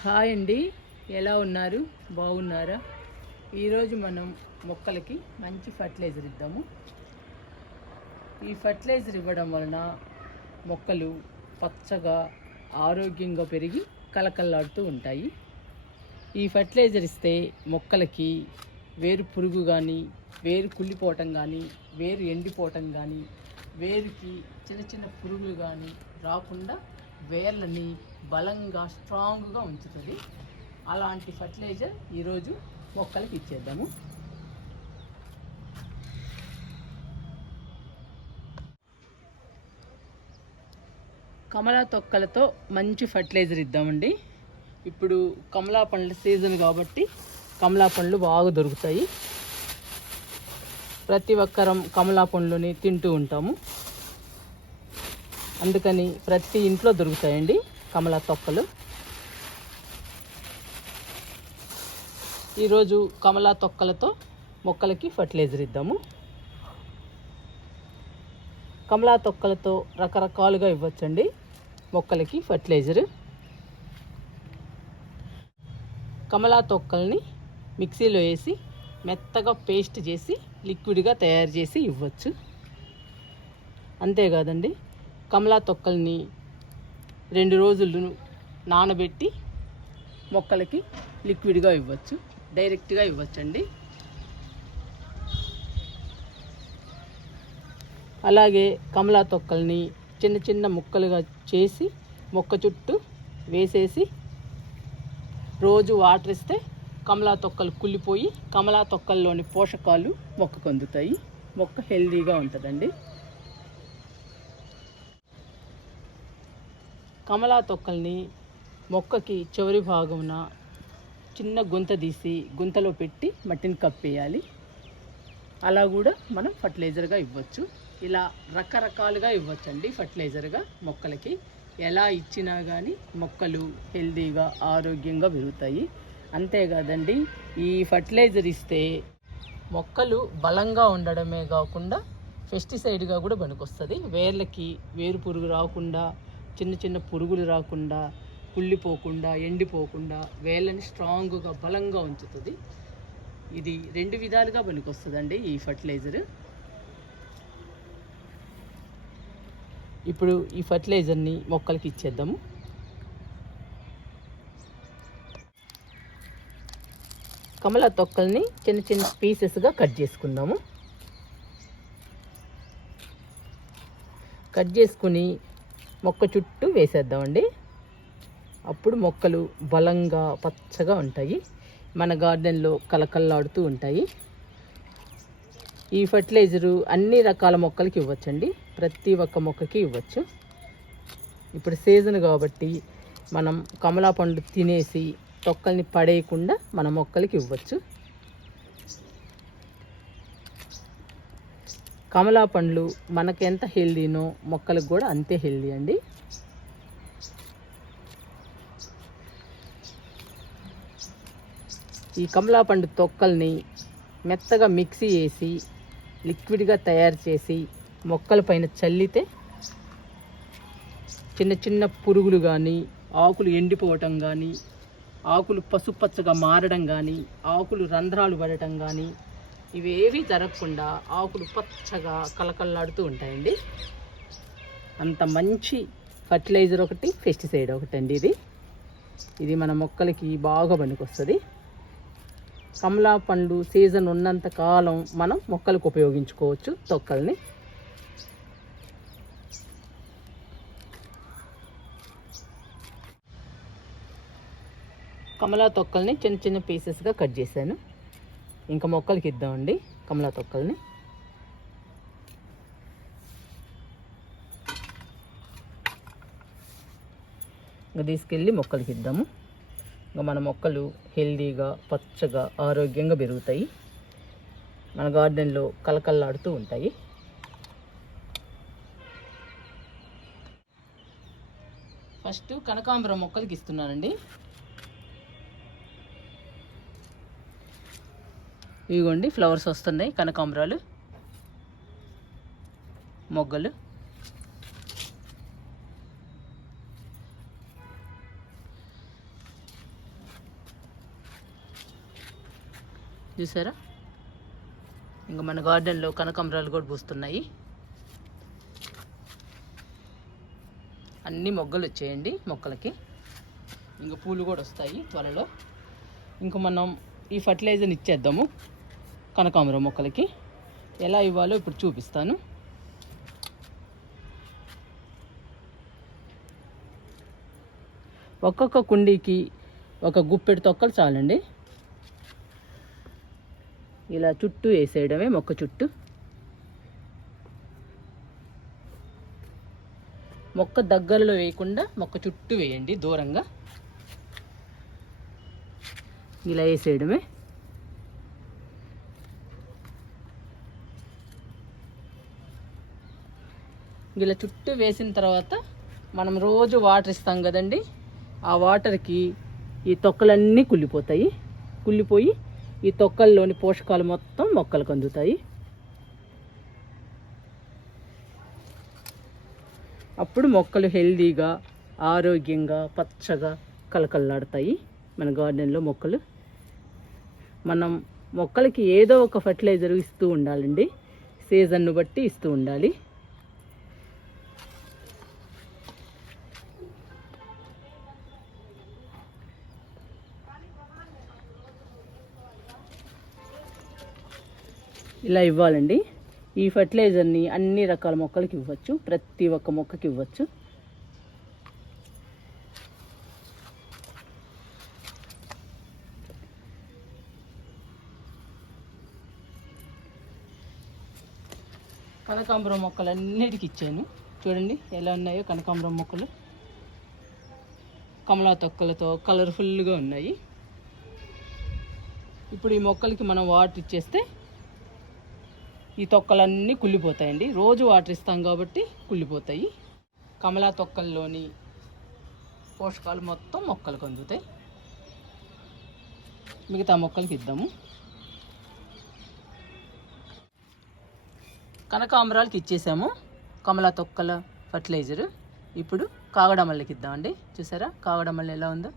Hi అండి. ఎలా ఉన్నారు? బాగున్నారా? ఈరోజు మనం మొక్కలకి మంచి ఫర్టిలైజర్ ఇద్దాము. ఈ ఫర్టిలైజర్ ఇవ్వడం వలన మొక్కలు పచ్చగా ఆరోగ్యంగా పెరిగి కలకల్లాడుతూ ఉంటాయి. ఈ ఫర్టిలైజర్ ఇస్తే మొక్కలకి వేరు పురుగు కానీ వేరు కుళ్ళిపోవటం కానీ వేరు ఎండిపోవటం కానీ వేరుకి చిన్న చిన్న పురుగులు కానీ రాకుండా వేర్లని బలంగా స్ట్రాంగ్గా ఉంచుతుంది. అలాంటి ఫర్టిలైజర్ ఈరోజు మొక్కలకి ఇచ్చేద్దాము. కమలా తొక్కలతో మంచి ఫర్టిలైజర్ ఇద్దామండి. ఇప్పుడు కమలా పండ్ల సీజన్ కాబట్టి కమలా పండ్లు బాగా దొరుకుతాయి. ప్రతి ఒక్కరం కమలా పండ్లని తింటూ ఉంటాము. అందుకని ప్రతి ఇంట్లో దొరుకుతాయండి. కమల తొక్కలు. ఈరోజు కమల తొక్కలతో మొక్కలకి ఫర్టిలైజర్ ఇద్దాము. కమలా తొక్కలతో రకరకాలుగా ఇవ్వచ్చండి. మొక్కలకి ఫర్టిలైజర్. కమలా తొక్కల్ని మిక్సీలో వేసి మెత్తగా పేస్ట్ చేసి లిక్విడ్గా తయారు చేసి ఇవ్వచ్చు. అంతేకాదండి కమలా తొక్కల్ని రెండు రోజులు నానబెట్టి మొక్కలకి లిక్విడ్గా ఇవ్వచ్చు డైరెక్ట్గా ఇవ్వచ్చండి. అలాగే కమలా తొక్కల్ని చిన్న చిన్న ముక్కలుగా చేసి మొక్క చుట్టూ వేసేసి రోజు వాటర్ ఇస్తే కమలా తొక్కలు కుళ్ళిపోయి కమలా తొక్కల్లోని పోషకాలు మొక్కకు అందుతాయి. మొక్క హెల్దీగా ఉంటుందండి. కమలా తొక్కల్ని మొక్కకి చివరి భాగమున చిన్న గుంత తీసి గుంతలో పెట్టి మట్టిని కప్పేయాలి అలా కూడా మనం ఫర్టిలైజర్గా ఇవ్వచ్చు. ఇలా రకరకాలుగా ఇవ్వచ్చండి ఫర్టిలైజర్గా మొక్కలకి. ఎలా ఇచ్చినా కానీ మొక్కలు హెల్దీగా ఆరోగ్యంగా పెరుగుతాయి. అంతేకాదండి ఈ ఫర్టిలైజర్ ఇస్తే మొక్కలు బలంగా ఉండడమే కాకుండా పెస్టిసైడ్గా కూడా పనికొస్తుంది. వేర్లకి వేరు పురుగు రాకుండా చిన్న చిన్న పురుగులు రాకుండా కుళ్ళిపోకుండా ఎండిపోకుండా వేళ్ళని స్ట్రాంగ్గా బలంగా ఉంచుతుంది. ఇది రెండు విధాలుగా పనికొస్తుందండి ఈ ఫర్టిలైజర్. ఇప్పుడు ఈ ఫర్టిలైజర్ని మొక్కలకి ఇచ్చేద్దాము. కమల తొక్కల్ని చిన్న చిన్న పీసెస్గా కట్ చేసుకుందాము. కట్ చేసుకుని మొక్క చుట్టూ వేసేద్దామండి. అప్పుడు మొక్కలు బలంగా పచ్చగా ఉంటాయి. మన గార్డెన్లో కలకల్లాడుతూ ఉంటాయి. ఈ ఫర్టిలైజరు అన్ని రకాల మొక్కలకి ఇవ్వచ్చండి. ప్రతి ఒక్క మొక్కకి ఇవ్వచ్చు. ఇప్పుడు సీజన్ కాబట్టి మనం కమలా పండు తినేసి తొక్కల్ని పడేయకుండా మన మొక్కలకి ఇవ్వచ్చు. కమలా పండ్లు మనకెంత ఎంత హెల్దీనో మొక్కలకు కూడా అంతే హెల్దీ అండి. ఈ కమలా పండు తొక్కల్ని మెత్తగా మిక్సీ చేసి లిక్విడ్గా తయారు చేసి మొక్కల పైన చల్లితే చిన్న చిన్న పురుగులు కానీ ఆకులు ఎండిపోవటం కానీ ఆకులు పసుపచ్చగా మారడం కానీ ఆకులు రంధ్రాలు పడటం కానీ ఇవేవి జరగకుండా ఆకులు పచ్చగా కలకల్లాడుతూ ఉంటాయండి. అంత మంచి ఫర్టిలైజర్ ఒకటి పెస్టిసైడ్ ఒకటి అండి ఇది. ఇది మన మొక్కలకి బాగా పనికొస్తుంది. కమలా పండు సీజన్ ఉన్నంత కాలం మనం మొక్కలకు ఉపయోగించుకోవచ్చు తొక్కల్ని. కమలా తొక్కల్ని చిన్న చిన్న పీసెస్గా కట్ చేశాను. ఇంకా మొక్కలకి ఇద్దామండి కమలా తొక్కల్ని. ఇంకా తీసుకెళ్ళి మొక్కలకి ఇద్దాము. ఇంకా మన మొక్కలు హెల్దీగా పచ్చగా ఆరోగ్యంగా పెరుగుతాయి. మన గార్డెన్లో కలకల్లాడుతూ ఉంటాయి. ఫస్ట్ కనకాంబరం మొక్కలకి ఇస్తున్నానండి. ఇవిగోండి ఫ్లవర్స్ వస్తున్నాయి కనకాంబరాలు మొగ్గలు. చూసారా? ఇంకా మన గార్డెన్లో కనకాంబరాలు కూడా పూస్తున్నాయి. అన్ని మొగ్గలు వచ్చేయండి మొక్కలకి. ఇంకా పూలు కూడా వస్తాయి త్వరలో. ఇంకా మనం ఈ ఫర్టిలైజర్ని ఇచ్చేద్దాము. కనకాంబరం మొక్కలకి. ఎలా ఇవ్వాలో ఇప్పుడు చూపిస్తాను. ఒక్కొక్క కుండీకి ఒక గుప్పెడు తొక్కలు చాలండి. ఇలా చుట్టూ వేసేయడమే మొక్క చుట్టూ. మొక్క దగ్గరలో వేయకుండా మొక్క చుట్టూ వేయండి దూరంగా. ఇలా వేసేయడమే. ఇలా చుట్టూ వేసిన తర్వాత మనం రోజు వాటర్ ఇస్తాం కదండి. ఆ వాటర్కి ఈ తొక్కలన్నీ కుళ్ళిపోతాయి. కుళ్ళిపోయి ఈ తొక్కల్లోని పోషకాలు మొత్తం మొక్కలకు అందుతాయి. అప్పుడు మొక్కలు హెల్దీగా ఆరోగ్యంగా పచ్చగా కలకల్లాడతాయి మన గార్డెన్లో మొక్కలు. మనం మొక్కలకి ఏదో ఒక ఫర్టిలైజర్ ఇస్తూ ఉండాలండి. సీజన్ను బట్టి ఇస్తూ ఉండాలి. ఇలా ఇవ్వాలండి. ఈ ఫర్టిలైజర్ని అన్ని రకాల మొక్కలకి ఇవ్వచ్చు. ప్రతి ఒక్క మొక్కకి ఇవ్వచ్చు. కనకాంబరం మొక్కలు అన్నిటికీ ఇచ్చాను. చూడండి ఎలా ఉన్నాయో కనకాంబరం మొక్కలు. కమలా తొక్కలతో కలర్ఫుల్గా ఉన్నాయి. ఇప్పుడు ఈ మొక్కలకి మనం వాటర్ ఇచ్చేస్తే ఈ తొక్కలన్నీ కుళ్ళిపోతాయండి. రోజు వాటర్ ఇస్తాం కాబట్టి కుళ్ళిపోతాయి. కమలా తొక్కల్లోని పోషకాలు మొత్తం మొక్కలకు అందుతాయి. మిగతా మొక్కలకి ఇద్దాము. కనకాంబరాలకి ఇచ్చేసాము. కమలా తొక్కల ఫర్టిలైజర్. ఇప్పుడు కాగడమల్లకి ఇద్దామండి. చూసారా? కాగడమల్లి ఎలా ఉందో?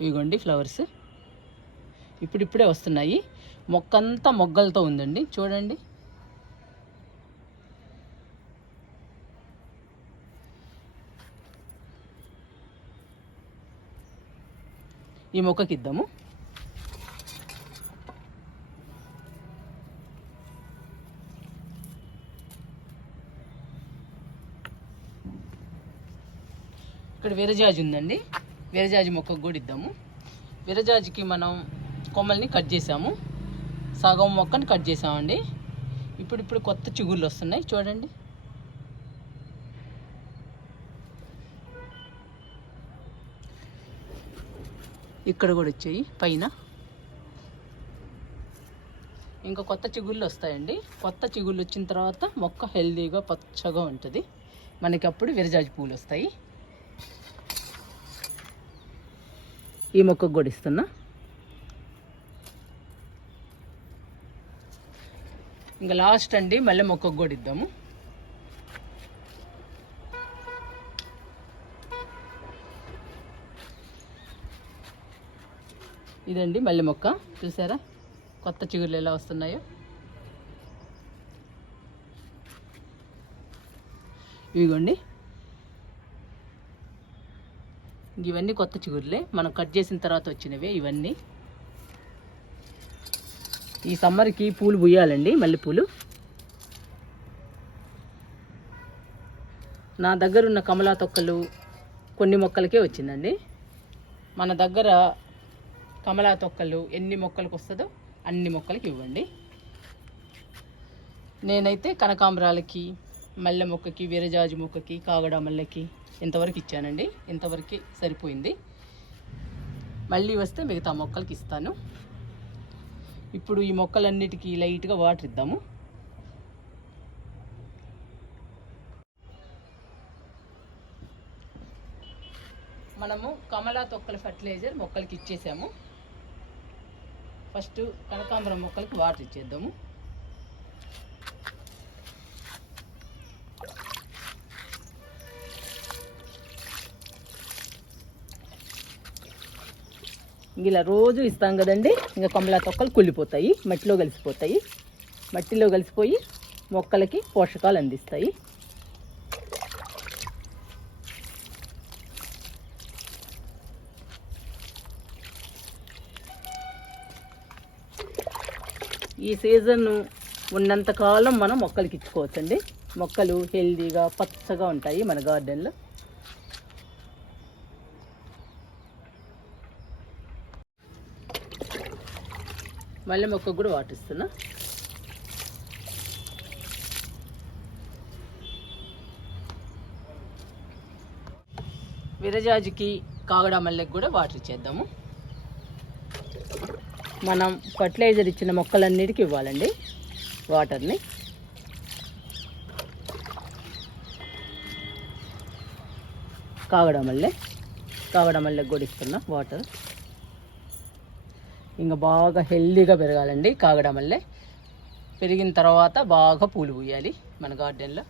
ఇదిగోండి ఫ్లవర్స్. ఇప్పుడిప్పుడే వస్తున్నాయి. మొక్కంతా మొగ్గలతో ఉందండి. చూడండి. ఈ మొక్కకి ఇద్దాము ఇక్కడ విరజాజి ఉందండి విరజాజి మొక్కకు కూడా ఇద్దాము. విరజాజికి మనం కొమ్మల్ని కట్ చేసాము. సగం మొక్కని కట్ చేసామండి. ఇప్పుడు ఇప్పుడు కొత్త చిగుళ్ళు వస్తున్నాయి. చూడండి. ఇక్కడ కూడా వచ్చాయి. పైన. ఇంకా కొత్త చిగుళ్ళు వస్తాయండి. కొత్త చిగుళ్ళు వచ్చిన తర్వాత మొక్క హెల్దీగా పచ్చగా ఉంటుంది. మనకి అప్పుడు విరజాజి పూలు వస్తాయి. ఈ మొక్కకు కూడా ఇస్తున్నా. ఇంకా లాస్ట్ అండి మళ్ళీ మొక్కకు కూడా ఇద్దాము. ఇదండి మల్లె మొక్క చూసారా? కొత్త చిగుర్లు ఎలా వస్తున్నాయో. ఇవిగోండి. ఇవన్నీ కొత్త చిగురులే. మనం కట్ చేసిన తర్వాత వచ్చినవే ఇవన్నీ. ఈ సమ్మర్కి పూలు పూయాలండి మల్లెపూలు. నా దగ్గర ఉన్న కమలా తొక్కలు కొన్ని మొక్కలకే వచ్చిందండి. మన దగ్గర కమలా తొక్కలు ఎన్ని మొక్కలకు వస్తుందో అన్ని మొక్కలకి ఇవ్వండి. నేనైతే కనకాంబరాలకి మల్లె మొక్కకి వీరజాజి మొక్కకి కాగడ మల్లెకి ఇంతవరకు ఇచ్చానండి. ఇంతవరకు సరిపోయింది. మళ్ళీ వస్తే మిగతా మొక్కలకి ఇస్తాను. ఇప్పుడు ఈ మొక్కలన్నిటికీ లైట్గా వాటర్ ఇద్దాము. మనము కమలా తొక్కల ఫర్టిలైజర్ మొక్కలకి ఇచ్చేసాము. ఫస్ట్ కనకాంబరం మొక్కలకి వాటర్ ఇచ్చేద్దాము. ఇలా రోజు ఇస్తాం కదండి. ఇంకా కమలా తొక్కలు కుళ్ళిపోతాయి మట్టిలో కలిసిపోతాయి. మట్టిలో కలిసిపోయి మొక్కలకి పోషకాలు అందిస్తాయి. ఈ సీజన్ ఉన్నంత కాలం మనం మొక్కలకి ఇచ్చుకోవచ్చండి. మొక్కలు హెల్దీగా పచ్చగా ఉంటాయి మన గార్డెన్లో మళ్ళీ మొక్కకు కూడా వాటర్ ఇస్తున్నా విరజాజికి కాగడ మల్లెకి కూడా వాటర్ ఇచ్చేద్దాము. మనం ఫర్టిలైజర్ ఇచ్చిన మొక్కలన్నిటికీ ఇవ్వాలండి వాటర్ని. కాగడ మల్లె కాగడ మల్లెకి కూడా ఇస్తున్నా వాటర్. ఇంకా బాగా హెల్దీగా పెరగాలండి కాగడ మల్లె పెరిగిన తర్వాత బాగా పూలు పూయాలి మన గార్డెన్లో.